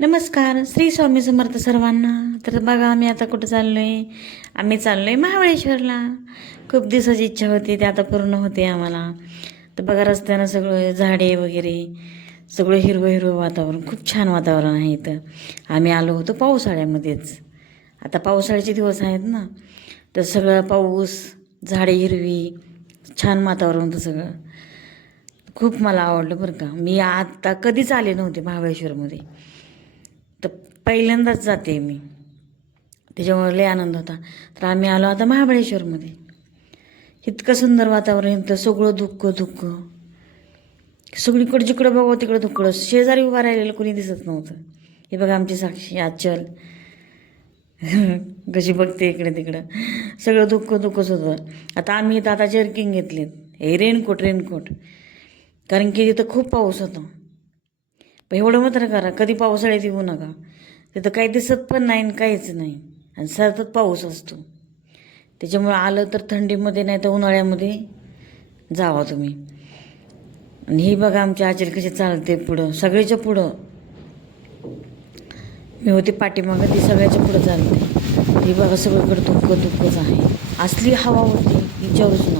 नमस्कार, श्री स्वामी समर्थ सर्वांना. तर बघा आम्ही आता कुठं चाललो आहे. आम्ही चाललो आहे महाबळेश्वरला. खूप दिवसाची इच्छा होती, ते आता पूर्ण होते आम्हाला. तर बघा रस्त्यानं सगळं झाडे वगैरे सगळं हिरवं हिरवं वातावरण, खूप छान वातावरण आहे इथं. आम्ही आलो होतो पावसाळ्यामध्येच. आता पावसाळ्याचे दिवस आहेत ना, तर सगळं पाऊस, झाडे हिरवी, छान वातावरण होतं सगळं. खूप मला आवडलं बरं का. मी आता कधीच आले नव्हते महाबळेश्वरमध्ये, तर पहिल्यांदाच जाते मी, त्याच्यामुळे लय आनंद होता. तर आम्ही आलो आता महाबळेश्वरमध्ये. इतकं सुंदर वातावरण, इथं सगळं धुकं धुकं, सगळीकडे जिकडं बघावं तिकडं धुकं. शेजारी उभा राहिलेलं कोणी दिसत नव्हतं. हे बघा आमची साक्षी आचल कशी बघते इकडे तिकडं, सगळं धुकं धुकंच होतं. आता आम्ही इथं आता जर्किंग घेतलेत, हे रेनकोट, कारण की तिथं खूप पाऊस होता. पण एवढं मात्र करा, कधी पावसाळ्यात येऊ नका. तिथं काही दिसत पण नाही आणि काहीच नाही, आणि सतत पाऊस असतो. त्याच्यामुळं आलं तर थंडीमध्ये नाही तर उन्हाळ्यामध्ये जावा तुम्ही. आणि ही बघा आमची आचल कशी चालते पुढं, सगळ्याच्या पुढं. मी होती पाठीमागं, ती सगळ्याच्या पुढं चालते. ही बघा सगळीकडं धुकंच आहे. असली हवा होती विचारूच नका.